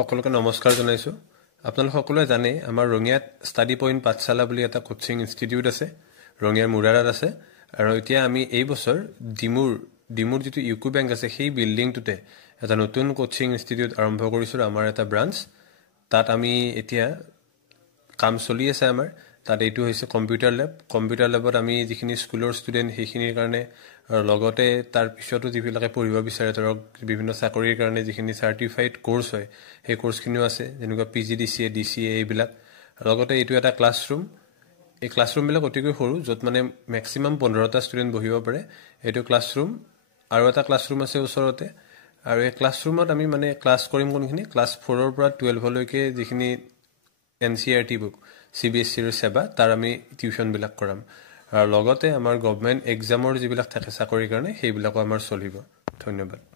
সকলোকে নমস্কাৰ জনাইছো আপোনালোক সকলোৱে জানে আমাৰ ৰঙিয়াত ষ্টাডি পইণ্ট পাঠশালা বুলি এটা কোচিং ইনষ্টিটিউট আছে ৰঙিয়াৰ মুৰাৰাত আছে আৰু এতিয়া আমি এই বছৰ ডিমুৰ যেটো ইউকো বেংক আছে সেই বিল্ডিংটোতে এটা নতুন কোচিং ইনষ্টিটিউট আৰম্ভ কৰিছো আমাৰ এটা ব্ৰাঞ্চ তাত আমি এতিয়া কাম চলি আছে আমাৰ তাত এইটো হৈছে কম্পিউটাৰ ল্যাবত আমি যিখিনি স্কুলৰ ষ্টুডেন্ট সেইখিনিৰ কাৰণে লগতে তাৰ পিছতো যিবিলাকে পঢ়িব বিচাৰে ধৰক বিভিন্ন চাকৰিৰ কাৰণে যিখিনি সাৰ্টিফাইড কোৰ্স হয় সেই কোৰ্সখিনিও আছে যেনেকুৱা পিজিডিসিএ ডিসিএ এইবিলাক লগতে এইটো এটা ক্লাছৰুম এই ক্লাছৰুম বিলাক অতিকৈ সৰু যত মানে ম্যাক্সিমাম 15টা ষ্টুডেন্ট বহিব পাৰে এইটো ক্লাছৰুম আৰু এটা ক্লাছৰুম আছে ওচৰতে আৰু এই ক্লাছৰুমত আমি মানে ক্লাছ কৰিম কোনখিনি ক্লাছ 4 ৰ পৰা 12 লৈকে যিখিনি এনসিআৰটি বুক সিবিএসইৰ সেৱা তাৰ আমি টিউশন বিলাক কৰাম আৰু লগতে আমাৰ গভৰ্নমেন্ট এক্সামৰ যিবিলাক থাকে চাকৰিৰ কাৰণে সেইবিলাকো আমাৰ চলিব ধন্যবাদ